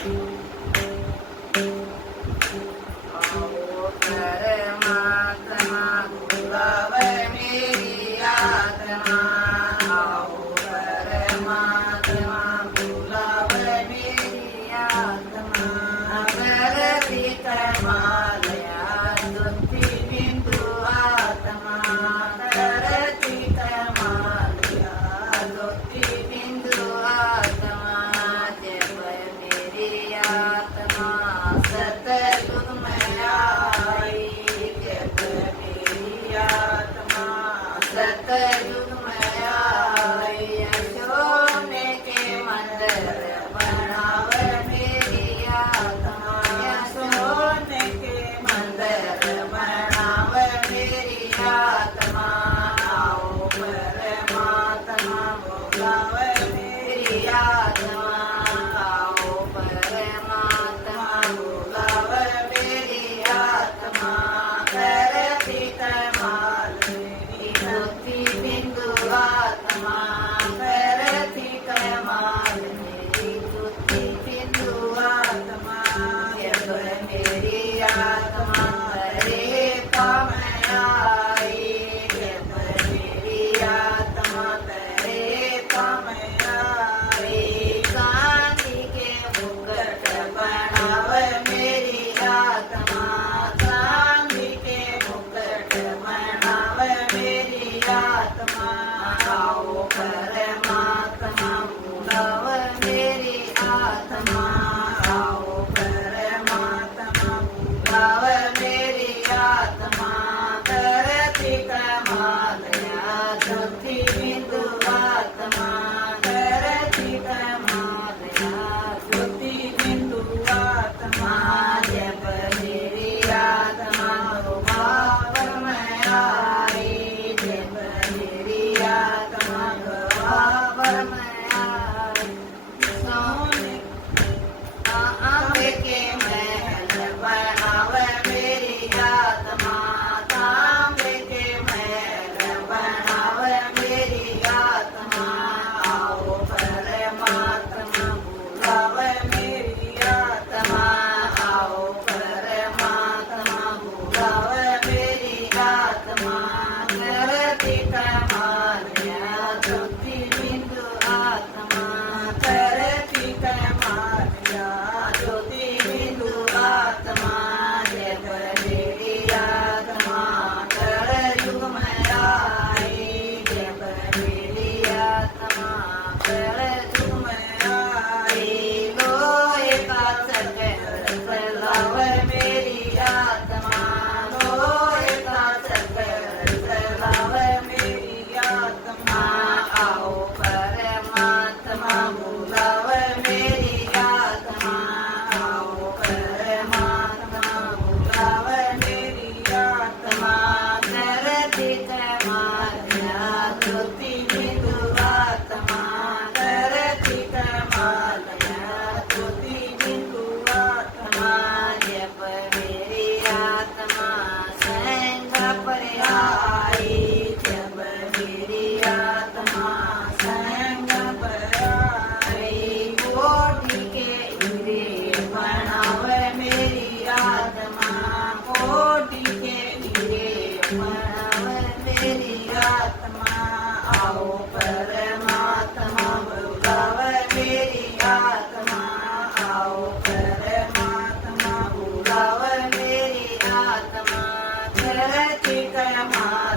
आओ परमात्मा बुलावे मेरी आत्मा, आओ परमात्मा बुलावे मेरी आत्मा। करती कमालया ज्योति बिंदु आत्मा, करती कमालया ज्योति बिंदु आत्मा। जब मेरी आत्मा सतयुग में आई, जब मेरी आत्मा सतयुग में आई। सोने के मंदिर बनावे मेरी आत्मा, सोने के मंदिर बनावे मेरी आत्मा। आओ परमात्मा बुलावे मेरी आत्मा, आओ परमात्मा बुलावे मेरी आत्मा। करती कमाल मेरी ज्योति बिंदु आत्मा, करती कमाल मेरी ज्योति बिंदु आत्मा। जब मेरी आत्मा तेरे काम आई, जब मेरी आत्मा तेरे काम आई। चांदी के मुकुट बनावे मेरी आत्मा, चांदी के मुकुट बनावे मेरी आत्मा। आओ परमात्मा बुलावे मेरी आत्मा, आओ परमात्मा बुलावे मेरी आत्मा। करती कमालया ज्योति बिंदु आत्मा, करती कमालया ज्योति बिंदु आत्मा। जब मेरी आत्मा भावर में आई, जब मेरी आत्मा भावर में आई। सोने तांबे के महल बनावे मेरी आत्मा, तांबे के महल बनावे मेरी आत्मा। आओ परमात्मा बुलावे मेरी आत्मा, आओ परमात्मा बुलावे मेरी आत्मा। करती कमालया ज्योति बिंदु आत्मा, करती कमालया ज्योति बिंदु आत्मा। जब मेरी आत्मा कलयुग में आई, जब मेरी आत्मा कलयुग में आई। लोहे का चक्र चलावे मेरी आत्मा, लोहे का चक्र चलावे मेरी आत्मा। आओ परमात्मा बुलावे मेरी आत्मा, आओ परमात्मा बुलावे मेरी आत्मा। करती कमालया ज्योति बिंदु आत्मा, करती कमालया ज्योति बिंदु आत्मा। जब मेरी आत्मा संग पर आई, जब मेरी आत्मा संग पर आई। कोटि के हीरे बनावे मेरी आत्मा, कोटि के हीरे बनावे मेरी आत्मा। आओ परमात्मा बुलावे मेरी आत्मा, आओ परमात्मा बुलावे मेरी आत्मा। करती कमाल